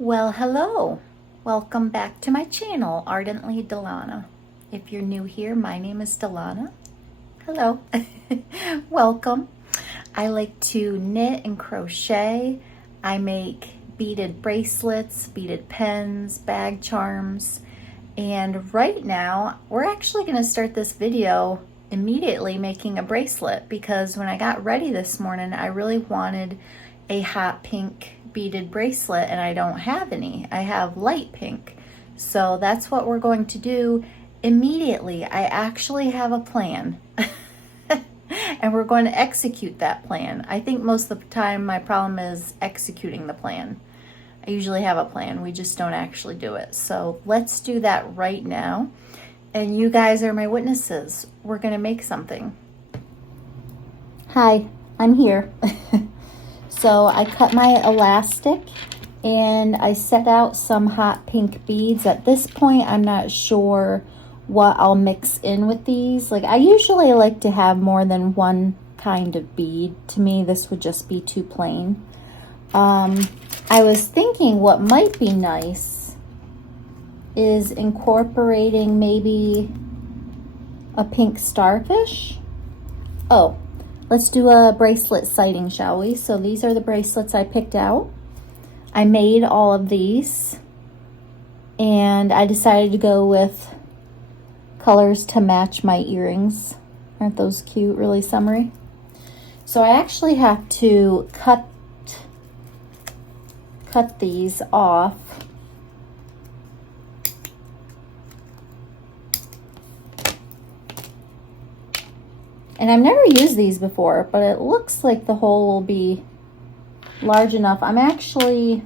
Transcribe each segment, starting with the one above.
Well, hello. Welcome back to my channel, Ardently Delana. If you're new here, my name is Delana. Hello. Welcome. I like to knit and crochet. I make beaded bracelets, beaded pens, bag charms, and right now we're actually going to start this video immediately making a bracelet because when I got ready this morning, I really wanted a hot pink beaded bracelet and I don't have any. I have light pink. So that's what we're going to do immediately. I actually have a plan and we're going to execute that plan. I think most of the time my problem is executing the plan. I usually have a plan, we just don't actually do it. So let's do that right now. And you guys are my witnesses. We're gonna make something. Hi, I'm here. So I cut my elastic and I set out some hot pink beads. At this point, I'm not sure what I'll mix in with these. Like I usually like to have more than one kind of bead. To me, this would just be too plain. I was thinking what might be nice is incorporating maybe a pink starfish. Oh, let's do a bracelet sighting, shall we? So these are the bracelets I picked out. I made all of these and I decided to go with colors to match my earrings. Aren't those cute? Really summery. So I actually have to cut these off. And I've never used these before, but it looks like the hole will be large enough. I'm actually,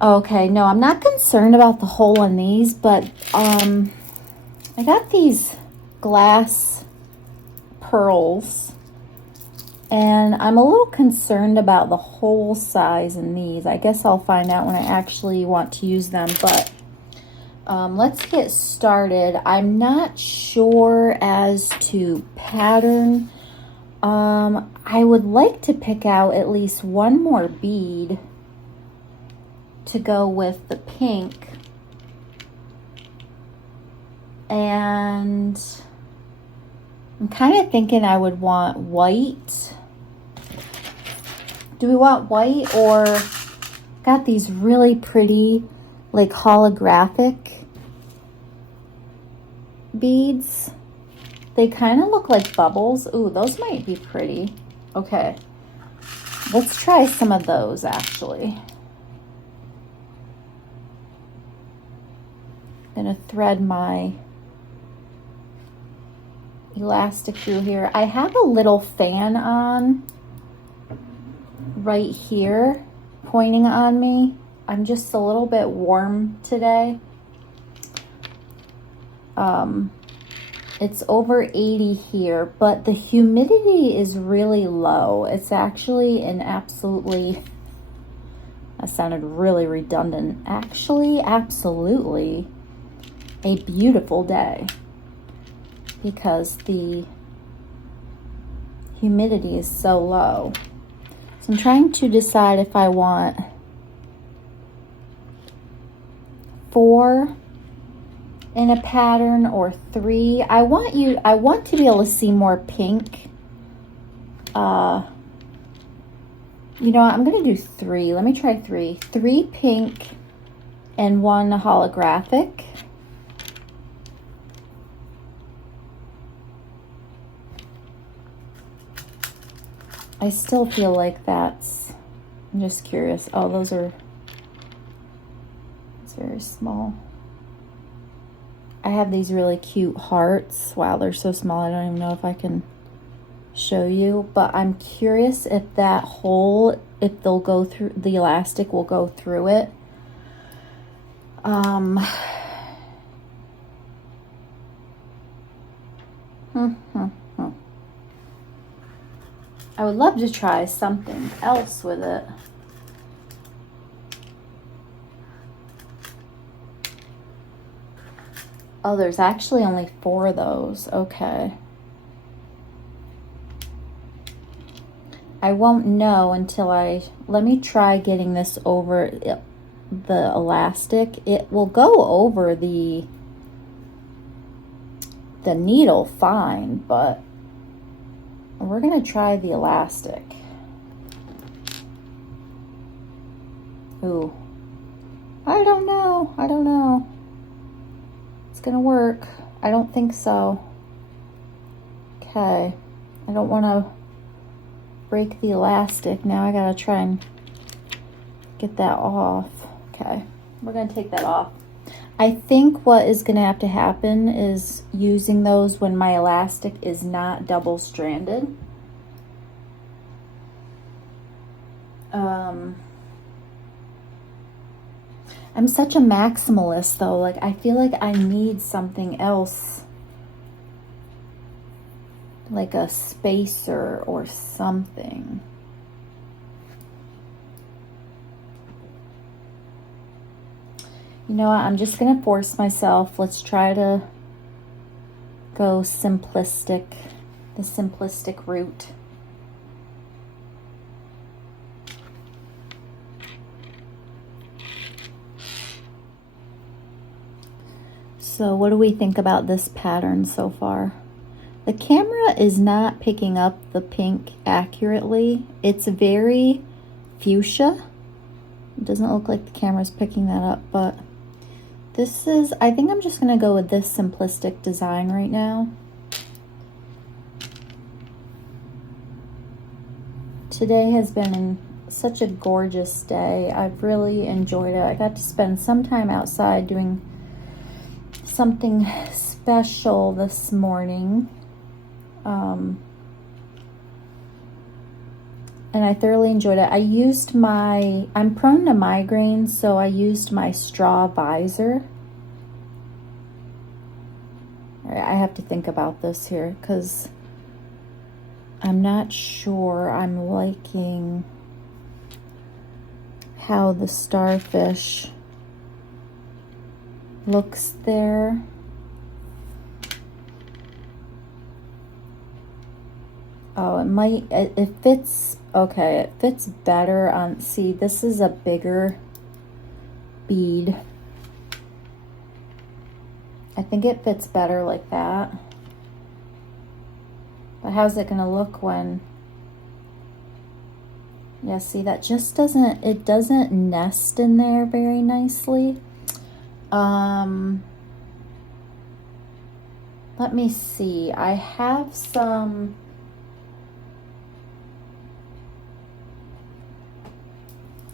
okay, no, I'm not concerned about the hole in these, but I got these glass pearls and I'm a little concerned about the hole size in these. I guess I'll find out when I actually want to use them, but let's get started. I'm not sure as to pattern. I would like to pick out at least one more bead to go with the pink. And I'm kind of thinking I would want white. Do we want white, or got these really pretty like holographic beads? They kind of look like bubbles. Ooh, those might be pretty. Okay, let's try some of those actually. I'm gonna thread my elastic through here. I have a little fan on right here pointing on me. I'm just a little bit warm today. It's over 80 here, but the humidity is really low. It's actually an absolutely, that sounded really redundant. Actually, absolutely a beautiful day because the humidity is so low. So I'm trying to decide if I want 4 in a pattern or 3. I want to be able to see more pink. You know what, I'm gonna do 3. Let me try 3. 3 pink and 1 holographic. I still feel like that's, I'm just curious. Oh, those are, it's very small. I have these really cute hearts. Wow, they're so small. I don't even know if I can show you, but I'm curious if that hole, if they'll go through, the elastic will go through it. I would love to try something else with it. Oh, there's actually only 4 of those. Okay. I won't know until let me try getting this over the elastic. It will go over the needle fine, but we're gonna try the elastic. Ooh, I don't know. It's gonna work. I don't think so. Okay, I don't want to break the elastic. Now I gotta try and get that off. Okay, we're gonna take that off. I think what is gonna have to happen is using those when my elastic is not double-stranded. I'm such a maximalist though, like I feel like I need something else, like a spacer or something. You know what, I'm just gonna force myself. Let's try to go simplistic, the simplistic route. So what do we think about this pattern so far? The camera is not picking up the pink accurately. It's very fuchsia. It doesn't look like the camera's picking that up, but this is, I think I'm just gonna go with this simplistic design right now. Today has been such a gorgeous day. I've really enjoyed it. I got to spend some time outside doing something special this morning. And I thoroughly enjoyed it. I used I'm prone to migraines, so I used my straw visor. All right, I have to think about this here because I'm not sure I'm liking how the starfish looks there. Oh, it fits, okay, it fits better on, see, this is a bigger bead. I think it fits better like that. But how's it gonna look when, yeah, see, that just doesn't, it doesn't nest in there very nicely. Let me see, I have some,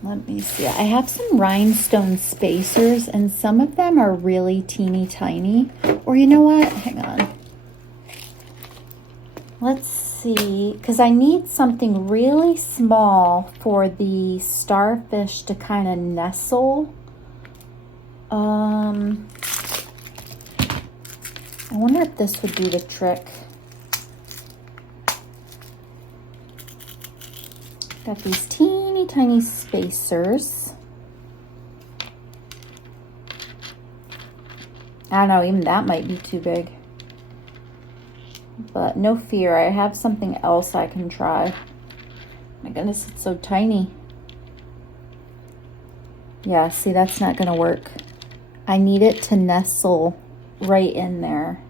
let me see. I have some rhinestone spacers and some of them are really teeny tiny. Or you know what? Hang on. Let's see, because I need something really small for the starfish to kind of nestle. I wonder if this would do the trick. Got these teeny tiny spacers. I don't know, even that might be too big. But no fear, I have something else I can try. My goodness, it's so tiny. Yeah, see, that's not gonna work. I need it to nestle right in there.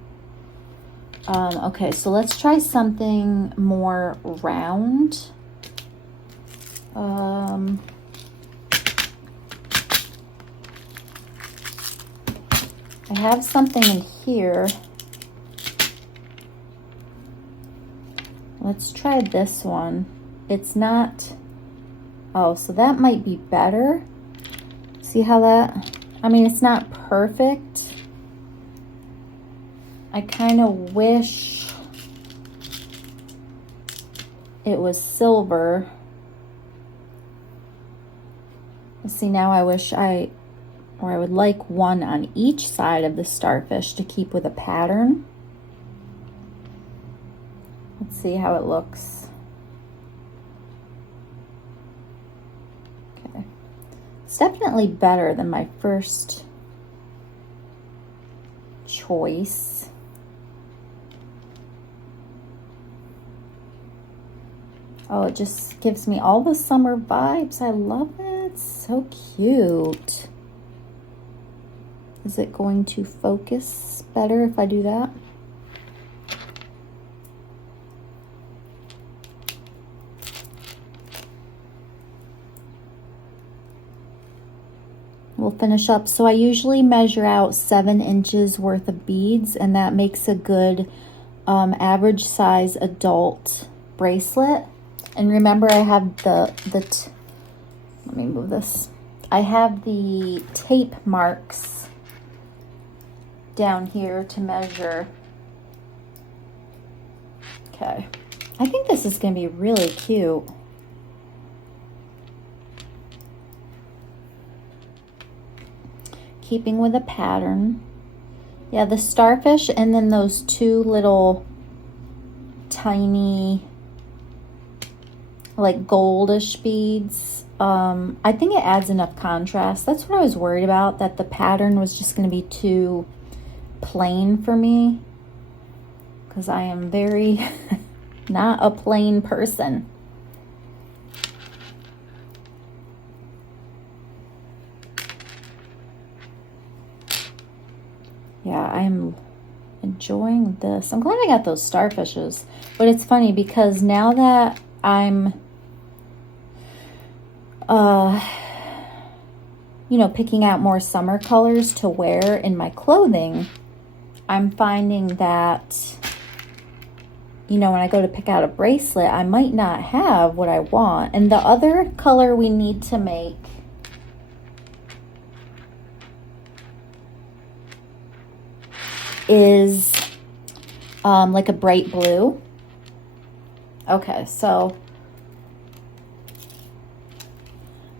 Okay, so let's try something more round. I have something in here. Let's try this one. It's not, oh, so that might be better. See how that, I mean, it's not perfect. I kind of wish it was silver. See, now I wish I would like one on each side of the starfish to keep with a pattern. Let's see how it looks. Okay. It's definitely better than my first choice. Oh, it just gives me all the summer vibes. I love it. It's so cute. Is it going to focus better if I do that? We'll finish up. So I usually measure out 7 inches worth of beads, and that makes a good average size adult bracelet. And remember, I have let me move this. I have the tape marks down here to measure. Okay. I think this is going to be really cute. Keeping with a pattern. Yeah, the starfish and then those 2 little tiny like goldish beads. I think it adds enough contrast. That's what I was worried about, that the pattern was just going to be too plain for me, because I am very not a plain person. Yeah, I'm enjoying this. I'm glad I got those starfishes. But it's funny because now that I'm you know, picking out more summer colors to wear in my clothing, I'm finding that, you know, when I go to pick out a bracelet, I might not have what I want. And the other color we need to make is like a bright blue. Okay, so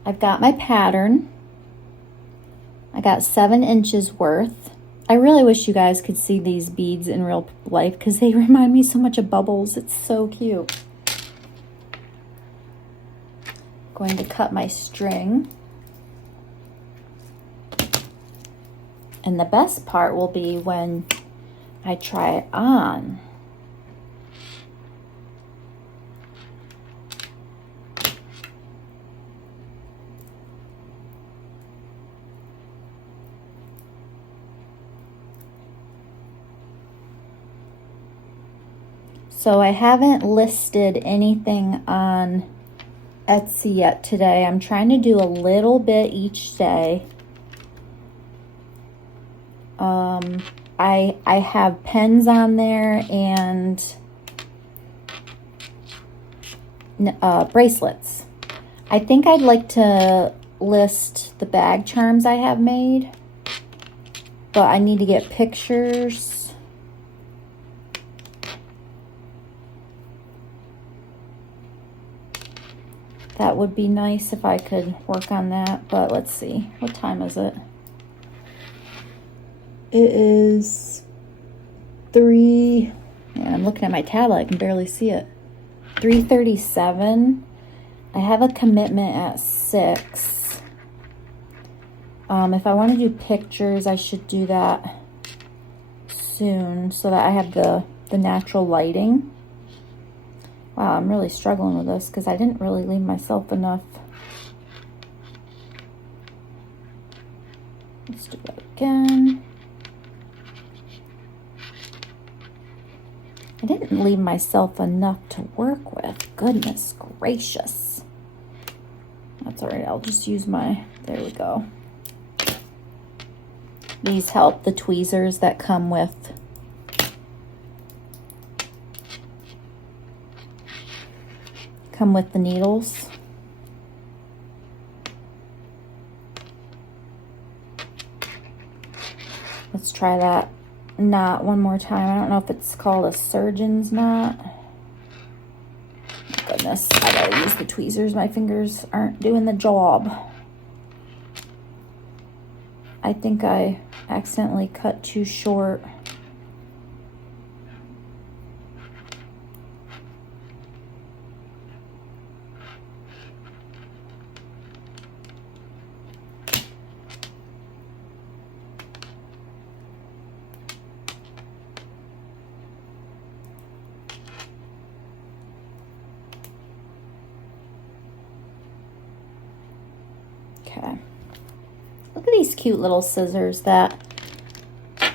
I've got my pattern. I got 7 inches worth. I really wish you guys could see these beads in real life because they remind me so much of bubbles. It's so cute. Going to cut my string. And the best part will be when I try it on. So I haven't listed anything on Etsy yet today. I'm trying to do a little bit each day. I have pens on there and bracelets. I think I'd like to list the bag charms I have made, but I need to get pictures. That would be nice if I could work on that, but let's see. What time is it? It is 3, yeah, I'm looking at my tablet, I can barely see it. 3:37. I have a commitment at 6. If I want to do pictures, I should do that soon so that I have the natural lighting. Wow, I'm really struggling with this because I didn't really leave myself enough. Let's do that again. I didn't leave myself enough to work with. Goodness gracious. That's all right. I'll just use my, there we go. These help, the tweezers that come with the needles. Let's try that knot one more time. I don't know if it's called a surgeon's knot. Goodness, I gotta use the tweezers. My fingers aren't doing the job. I think I accidentally cut too short. Okay. Look at these cute little scissors that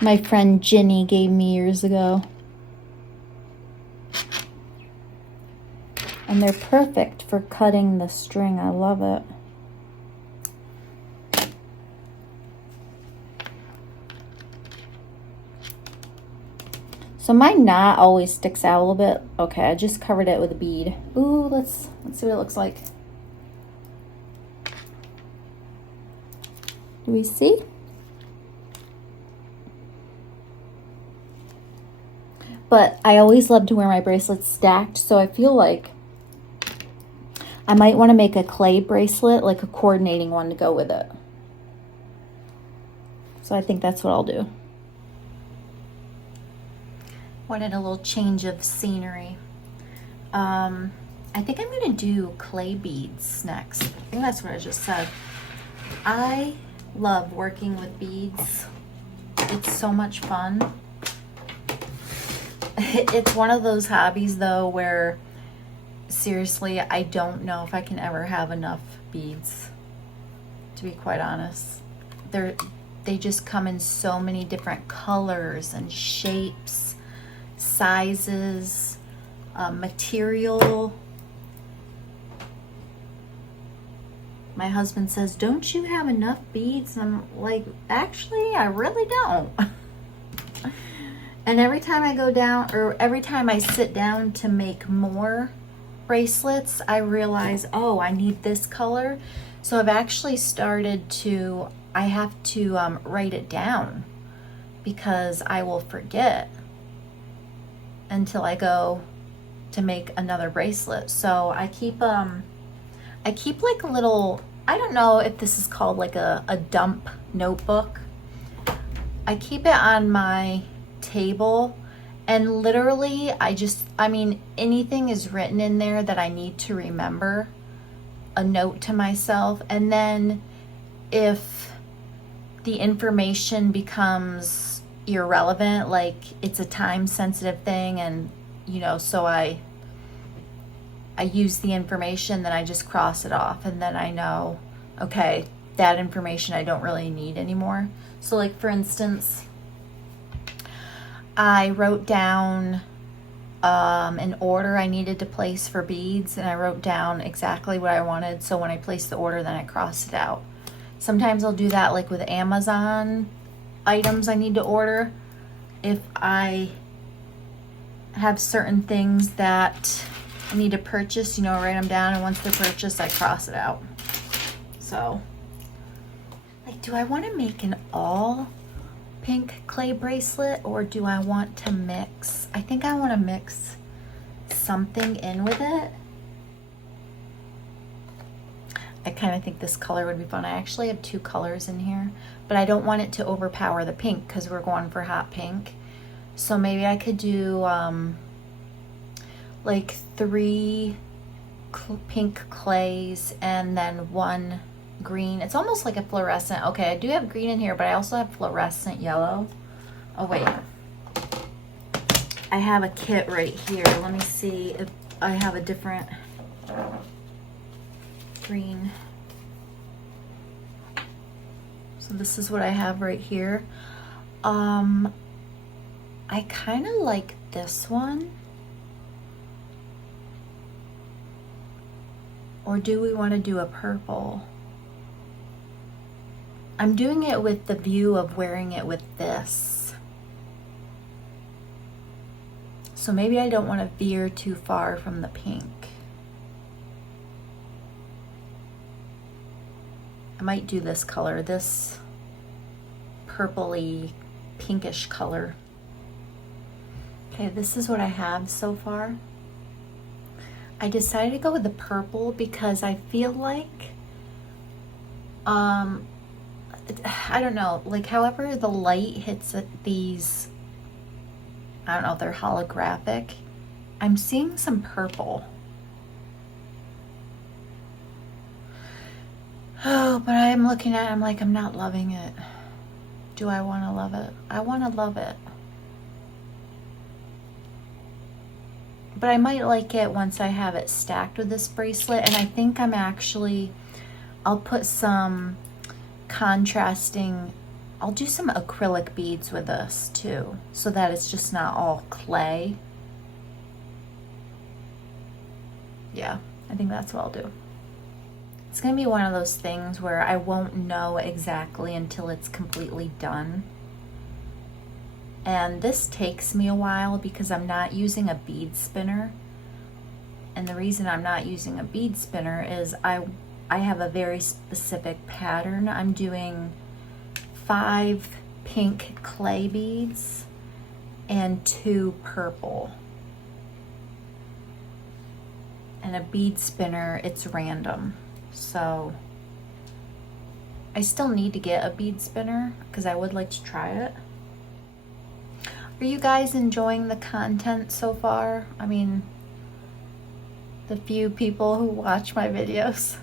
my friend Ginny gave me years ago. And they're perfect for cutting the string. I love it. So my knot always sticks out a little bit. Okay, I just covered it with a bead. Ooh, let's see what it looks like. Do we see? But I always love to wear my bracelets stacked, so I feel like I might want to make a clay bracelet, like a coordinating one to go with it. So I think that's what I'll do. Wanted a little change of scenery. I think I'm gonna do clay beads next. I think that's what I just said. I love working with beads. It's so much fun. It's one of those hobbies though where seriously I don't know if I can ever have enough beads, to be quite honest. They just come in so many different colors and shapes, sizes, material. My husband says, "Don't you have enough beads?" And I'm like, actually, I really don't. And every time I go down, or every time I sit down to make more bracelets, I realize, oh, I need this color. So I've actually started to, I have to write it down because I will forget until I go to make another bracelet. So I keep like a little, I don't know if this is called like a dump notebook. I keep it on my table, and literally I mean, anything is written in there that I need to remember, a note to myself. And then if the information becomes irrelevant, like it's a time sensitive thing, and you know, so I use the information, then I just cross it off, and then I know, okay, that information I don't really need anymore. So like for instance, I wrote down an order I needed to place for beads, and I wrote down exactly what I wanted, so when I placed the order, then I crossed it out. Sometimes I'll do that like with Amazon items I need to order. If I have certain things that I need to purchase, you know, write them down, and once they're purchased, I cross it out. So, like, do I want to make an all pink clay bracelet, or do I want to mix? I think I want to mix something in with it. I kind of think this color would be fun. I actually have two colors in here, but I don't want it to overpower the pink because we're going for hot pink. So maybe I could do like 3 pink clays and then 1 green. It's almost like a fluorescent. Okay, I do have green in here, but I also have fluorescent yellow. Oh wait, I have a kit right here. Let me see if I have a different green. So this is what I have right here. I kind of like this one. Or do we want to do a purple? I'm doing it with the view of wearing it with this. So maybe I don't want to veer too far from the pink. I might do this color, this purpley pinkish color. Okay, this is what I have so far. I decided to go with the purple because I feel like, I don't know, like however the light hits these, I don't know if they're holographic, I'm seeing some purple. Oh, but I'm looking at it, I'm like, I'm not loving it. Do I want to love it? I want to love it. But I might like it once I have it stacked with this bracelet. And I think I'm actually I'll put some contrasting, I'll do some acrylic beads with this too, so that it's just not all clay. Yeah, I think that's what I'll do. It's gonna be one of those things where I won't know exactly until it's completely done. And this takes me a while because I'm not using a bead spinner. And the reason I'm not using a bead spinner is I have a very specific pattern. I'm doing 5 pink clay beads and 2 purple. And a bead spinner, it's random. So I still need to get a bead spinner because I would like to try it. Are you guys enjoying the content so far? I mean, the few people who watch my videos.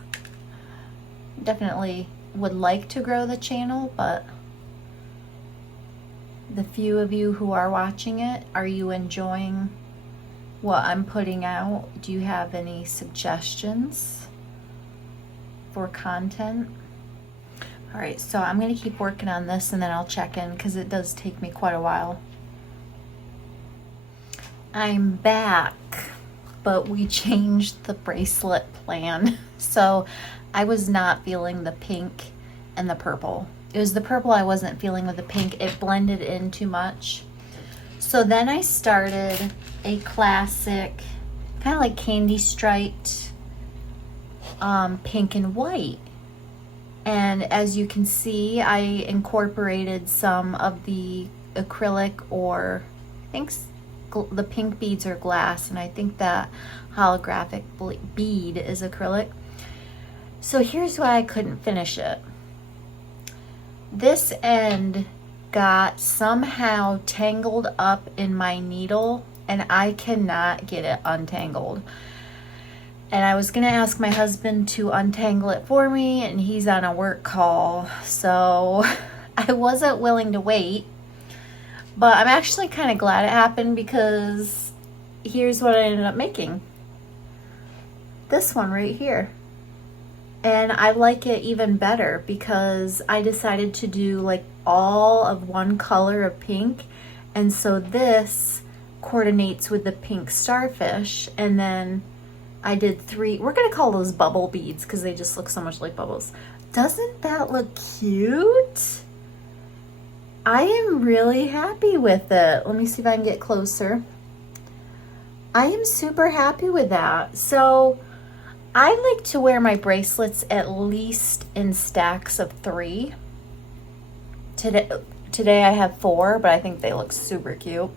Definitely would like to grow the channel, but the few of you who are watching it, are you enjoying what I'm putting out? Do you have any suggestions for content? All right, so I'm gonna keep working on this and then I'll check in because it does take me quite a while. I'm back, but we changed the bracelet plan. So I was not feeling the pink and the purple. It was the purple I wasn't feeling with the pink. It blended in too much. So then I started a classic, kind of like candy striped, pink and white. And as you can see, I incorporated some of the acrylic, or I think the pink beads are glass, and I think that holographic bead is acrylic. So here's why I couldn't finish it. This end got somehow tangled up in my needle and I cannot get it untangled. And I was gonna ask my husband to untangle it for me, and he's on a work call, so I wasn't willing to wait. But I'm actually kind of glad it happened because here's what I ended up making. This one right here. And I like it even better because I decided to do like all of one color of pink. And so this coordinates with the pink starfish. And then I did 3, we're gonna call those bubble beads because they just look so much like bubbles. Doesn't that look cute? I am really happy with it. Let me see if I can get closer. I am super happy with that. So I like to wear my bracelets at least in stacks of 3. Today I have 4, but I think they look super cute.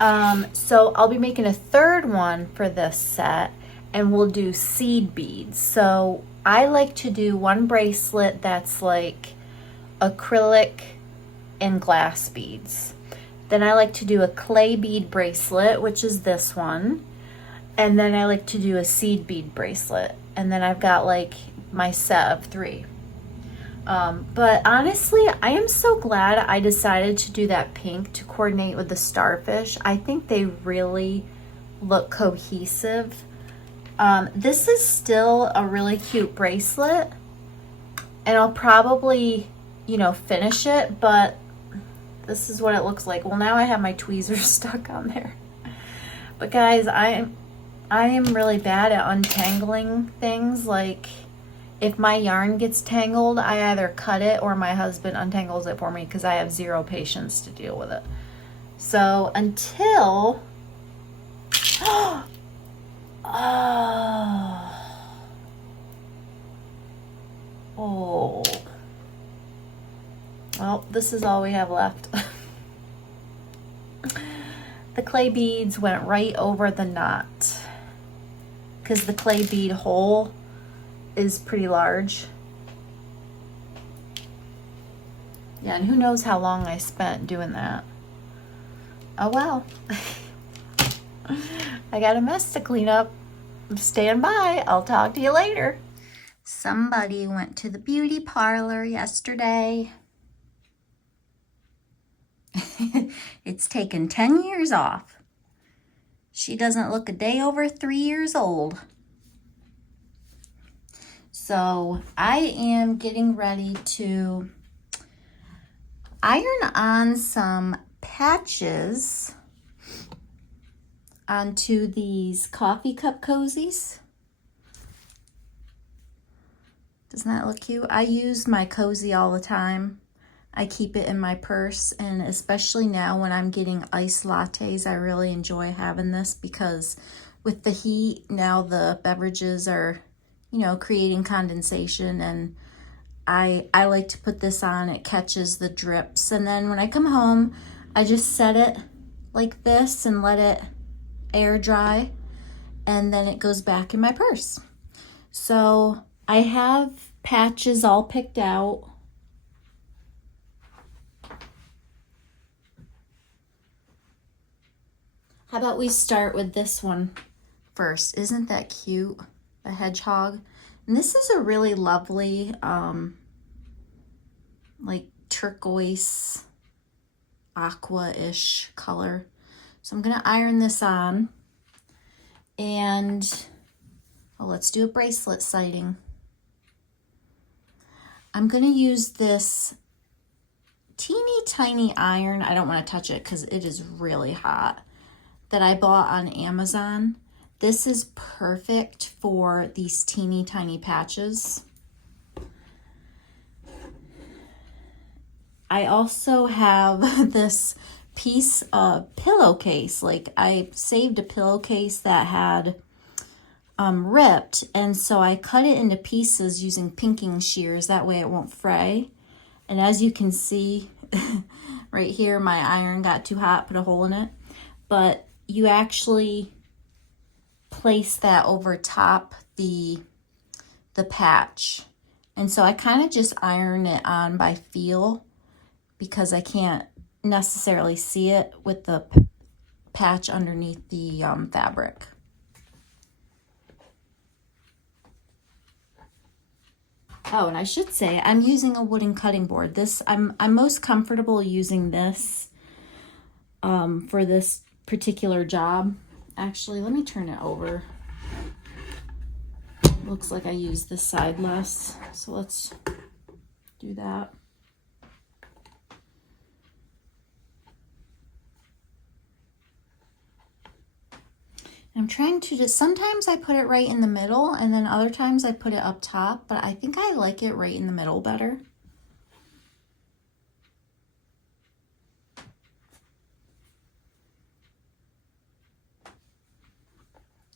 So I'll be making a 3rd one for this set, and we'll do seed beads. So I like to do one bracelet that's like acrylic and glass beads. Then I like to do a clay bead bracelet, which is this one. And then I like to do a seed bead bracelet. And then I've got like my set of 3. But honestly, I am so glad I decided to do that pink to coordinate with the starfish. I think they really look cohesive. This is still a really cute bracelet, and I'll probably, you know, finish it, but this is what it looks like. Well, now I have my tweezers stuck on there. But guys, I am really bad at untangling things. Like, if my yarn gets tangled, I either cut it or my husband untangles it for me because I have 0 patience to deal with it. So until, oh, well, this is all we have left. The clay beads went right over the knot because the clay bead hole is pretty large. Yeah, and who knows how long I spent doing that. Oh well. I got a mess to clean up. Stand by. I'll talk to you later. Somebody went to the beauty parlor yesterday. It's taken 10 years off. She doesn't look a day over 3 years old. So I am getting ready to iron on some patches onto these coffee cup cozies. Doesn't that look cute? I use my cozy all the time. I keep it in my purse, and especially now when I'm getting iced lattes, I really enjoy having this because with the heat, now the beverages are, you know, creating condensation, and I like to put this on. It catches the drips, and then when I come home, I just set it like this and let it air dry, and then it goes back in my purse. So I have patches all picked out. How about we start with this one first? Isn't that cute? The hedgehog. And this is a really lovely, like turquoise, aqua-ish color. So I'm gonna iron this on, and let's do a bracelet sighting. I'm gonna use this teeny tiny iron. I don't want to touch it because it is really hot, that I bought on Amazon. This is perfect for these teeny tiny patches. I also have this piece of pillowcase. Like, I saved a pillowcase that had ripped, and so I cut it into pieces using pinking shears. That way it won't fray. And as you can see right here, my iron got too hot, put a hole in it. But you actually place that over top the patch. And so I kind of just iron it on by feel because I can't necessarily see it with the patch underneath the fabric. Oh, and I should say I'm using a wooden cutting board. I'm most comfortable using this for this particular job. Actually, let me turn it over. Looks like I use this side less, so let's do that. I'm trying to just, sometimes I put it right in the middle, and then other times I put it up top, but I think I like it right in the middle better.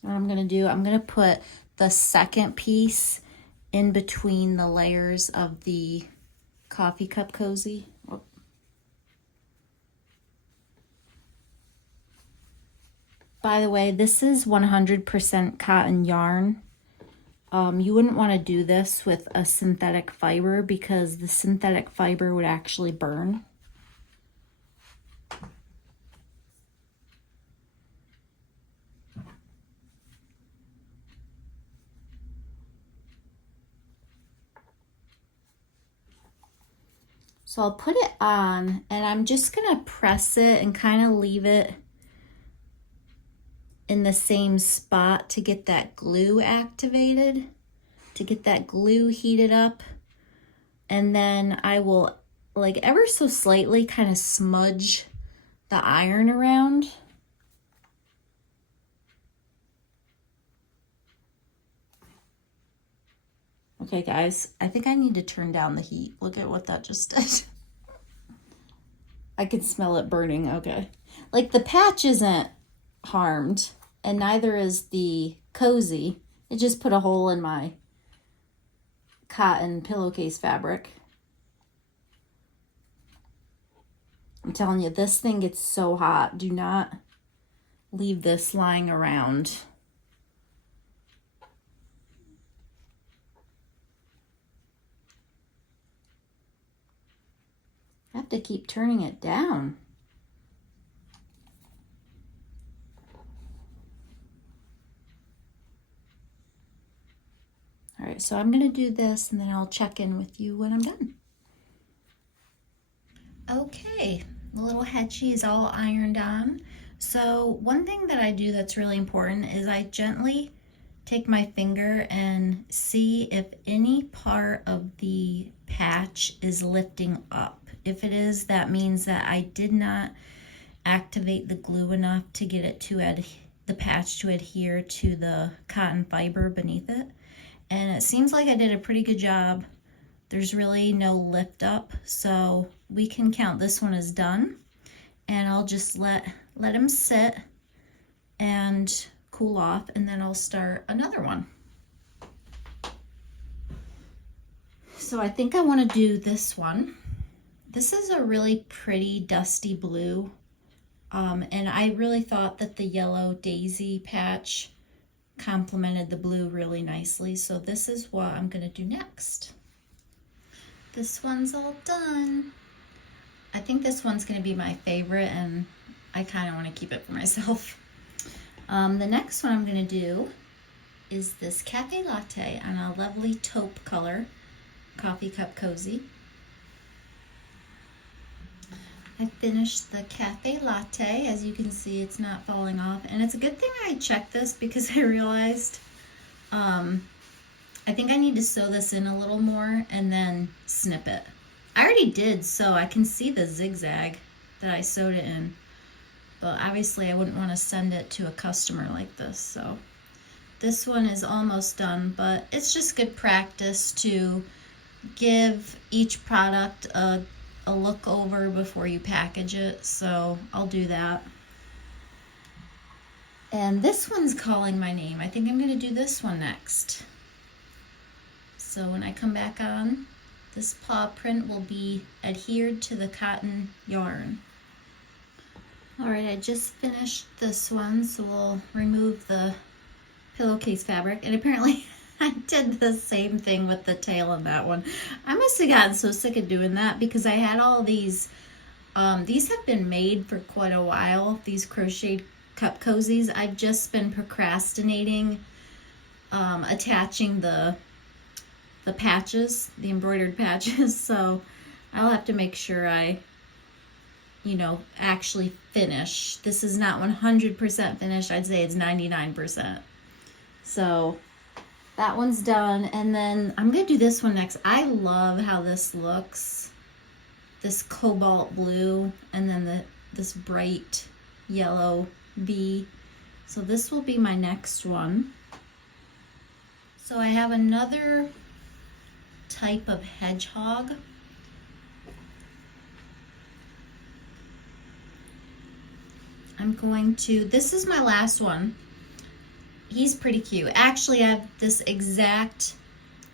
What I'm gonna do, I'm gonna put the second piece in between the layers of the coffee cup cozy. Whoop. By the way, this is 100% cotton yarn. You wouldn't want to do this with a synthetic fiber because the synthetic fiber would actually burn. So I'll put it on, and I'm just gonna press it and kind of leave it in the same spot to get that glue activated, to get that glue heated up. And then I will, like, ever so slightly kind of smudge the iron around. Okay, guys, I think I need to turn down the heat. Look at what that just did. I can smell it burning. Okay. Like, the patch isn't harmed, and neither is the cozy. It just put a hole in my cotton pillowcase fabric. I'm telling you, this thing gets so hot. Do not leave this lying around. I have to keep turning it down. All right, so I'm gonna do this and then I'll check in with you when I'm done. Okay, the little headchie is all ironed on. So one thing that I do that's really important is I gently take my finger and see if any part of the patch is lifting up. If it is, that means that I did not activate the glue enough to get it to the patch to adhere to the cotton fiber beneath it. And it seems like I did a pretty good job. There's really no lift up, so we can count this one as done. And I'll just let him sit and cool off, and then I'll start another one. So I think I want to do this one. This is a really pretty dusty blue, and I really thought that the yellow daisy patch complemented the blue really nicely, so this is what I'm going to do next. This one's all done. I think this one's going to be my favorite, and I kind of want to keep it for myself. The next one I'm going to do is this cafe latte on a lovely taupe color coffee cup cozy. I finished the cafe latte. As you can see, it's not falling off, and it's a good thing I checked this because I realized I think I need to sew this in a little more and then snip it. I already did, so I can see the zigzag that I sewed it in, but obviously I wouldn't want to send it to a customer like this. So this one is almost done, but it's just good practice to give each product a look over before you package it, so I'll do that. And this one's calling my name. I think I'm going to do this one next. So when I come back on, this paw print will be adhered to the cotton yarn. All right, I just finished this one, so we'll remove the pillowcase fabric. And apparently I did the same thing with the tail on that one. I must have gotten so sick of doing that because I had all these have been made for quite a while, these crocheted cup cozies. I've just been procrastinating attaching the patches, the embroidered patches, so I'll have to make sure I, actually finish. This is not 100% finished. I'd say it's 99%. So that one's done, and then I'm gonna do this one next. I love how this looks, this cobalt blue, and then this bright yellow bee. So this will be my next one. So I have another type of hedgehog. This is my last one. He's pretty cute. Actually, I have this exact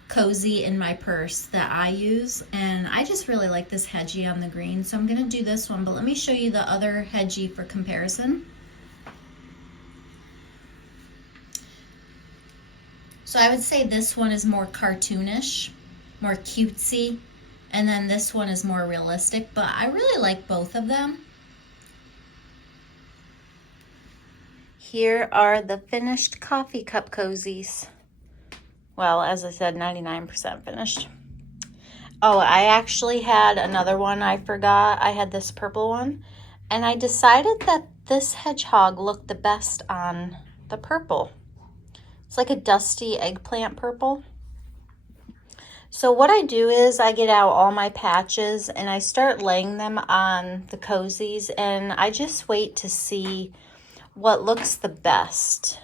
cozy in my purse that I use, and I just really like this hedgie on the green, so I'm gonna do this one, but let me show you the other hedgie for comparison. So I would say this one is more cartoonish, more cutesy, and then this one is more realistic, but I really like both of them. Here are the finished coffee cup cozies. Well, as I said, 99% finished. Oh, I actually had another one I forgot. I had this purple one, and I decided that this hedgehog looked the best on the purple. It's like a dusty eggplant purple. So what I do is I get out all my patches and I start laying them on the cozies, and I just wait to see what looks the best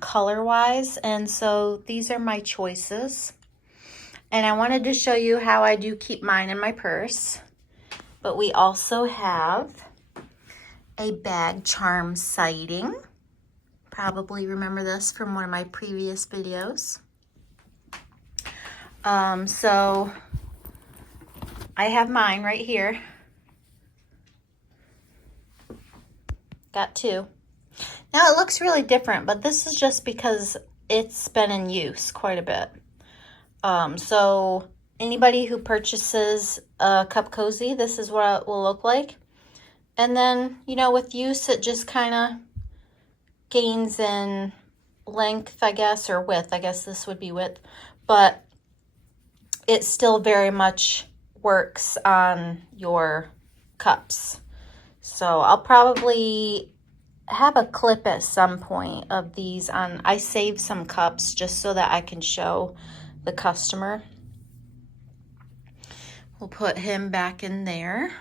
color-wise. And so these are my choices. And I wanted to show you how I do keep mine in my purse. But we also have a bag charm sighting. Probably remember this from one of my previous videos. So I have mine right here. Got two. Now it looks really different, but this is just because it's been in use quite a bit. So anybody who purchases a cup cozy, this is what it will look like. And then, with use, it just kind of gains in length, I guess, or width. I guess this would be width, but it still very much works on your cups. So I'll probably have a clip at some point of these on. I saved some cups just so that I can show the customer. We'll put him back in there.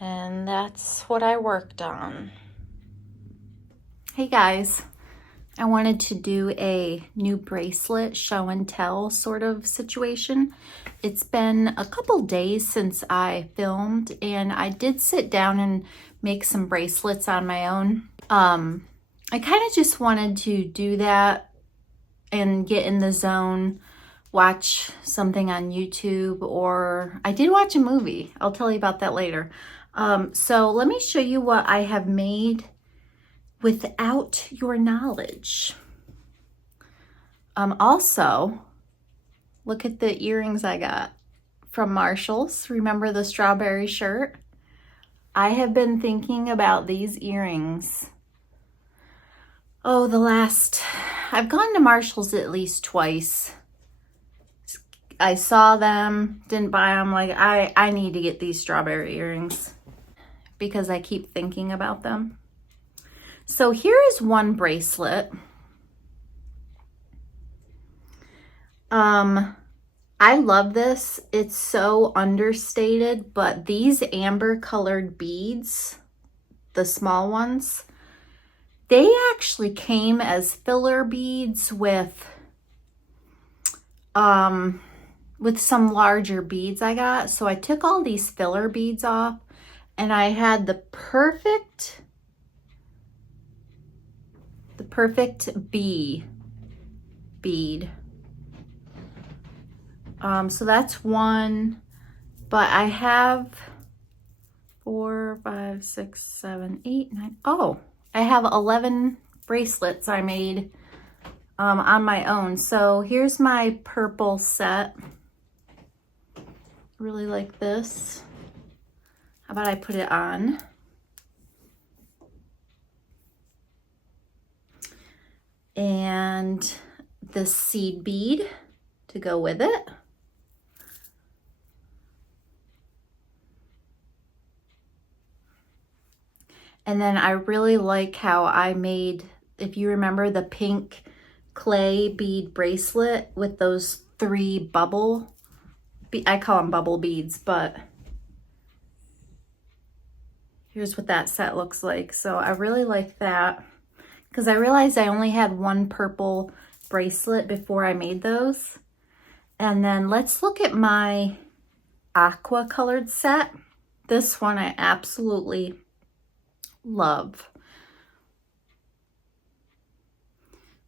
And that's what I worked on. Hey guys, I wanted to do a new bracelet show and tell sort of situation. It's been a couple days since I filmed, and I did sit down and make some bracelets on my own. I kind of just wanted to do that and get in the zone, watch something on YouTube, or I did watch a movie. I'll tell you about that later. So let me show you what I have made without your knowledge. Also, look at the earrings I got from Marshall's. Remember the strawberry shirt? I have been thinking about these earrings. Oh, I've gone to Marshall's at least twice. I saw them, didn't buy them. Like, I need to get these strawberry earrings because I keep thinking about them. So here is one bracelet. I love this. It's so understated, but these amber colored beads, the small ones, they actually came as filler beads with some larger beads I got. So I took all these filler beads off, and I had the perfect bead. So that's one, but I have 4, 5, 6, 7, 8, 9. Oh, I have 11 bracelets I made on my own. So here's my purple set. Really like this. How about I put it on? And the seed bead to go with it. And then I really like how I made, if you remember, the pink clay bead bracelet with those 3 bubble, I call them bubble beads, but here's what that set looks like. So I really like that because I realized I only had one purple bracelet before I made those. And then let's look at my aqua colored set. This one I absolutely love,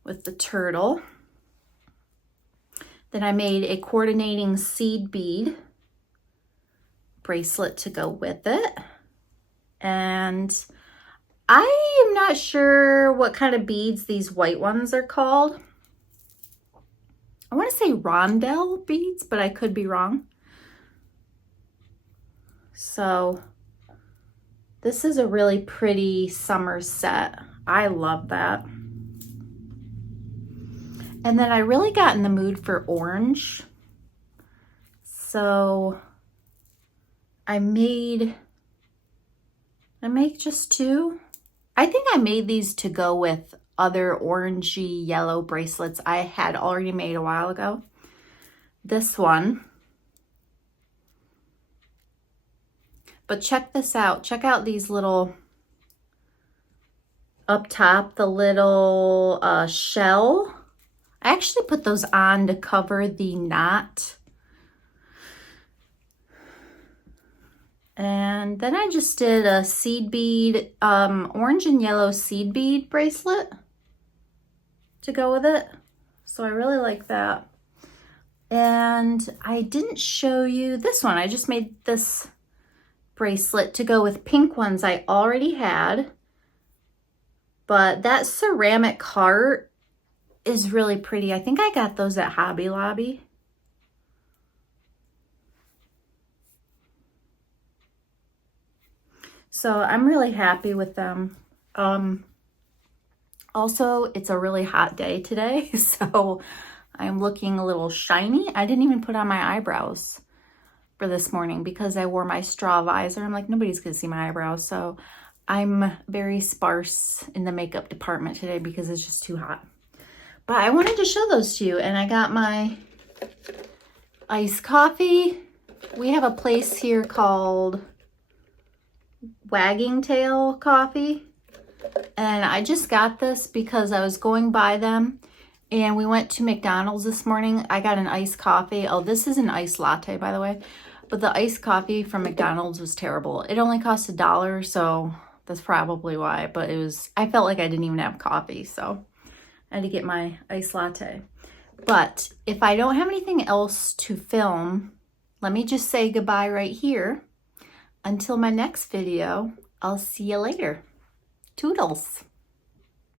with the turtle. Then I made a coordinating seed bead bracelet to go with it. And I am not sure what kind of beads these white ones are called. I want to say rondelle beads, but I could be wrong. So this is a really pretty summer set. I love that. And then I really got in the mood for orange. So I made just 2. I think I made these to go with other orangey yellow bracelets I had already made a while ago. This one. But check this out. Check out these little, up top, the little shell. I actually put those on to cover the knot. And then I just did a seed bead, orange and yellow seed bead bracelet to go with it. So I really like that. And I didn't show you this one. I just made this bracelet to go with pink ones I already had. But that ceramic heart is really pretty. I think I got those at Hobby Lobby. So I'm really happy with them. Also, it's a really hot day today, so I'm looking a little shiny. I didn't even put on my eyebrows. for this morning because I wore my straw visor. I'm like, nobody's gonna see my eyebrows, so I'm very sparse in the makeup department today because it's just too hot. But I wanted to show those to you, and I got my iced coffee. We have a place here called Wagging Tail Coffee, and I just got this because I was going by them, and we went to McDonald's this morning. I got an iced coffee. Oh, this is an iced latte, by the way, but the iced coffee from McDonald's was terrible. It only cost $1, so that's probably why, but I felt like I didn't even have coffee, so I had to get my iced latte. But if I don't have anything else to film, let me just say goodbye right here. Until my next video, I'll see you later. Toodles.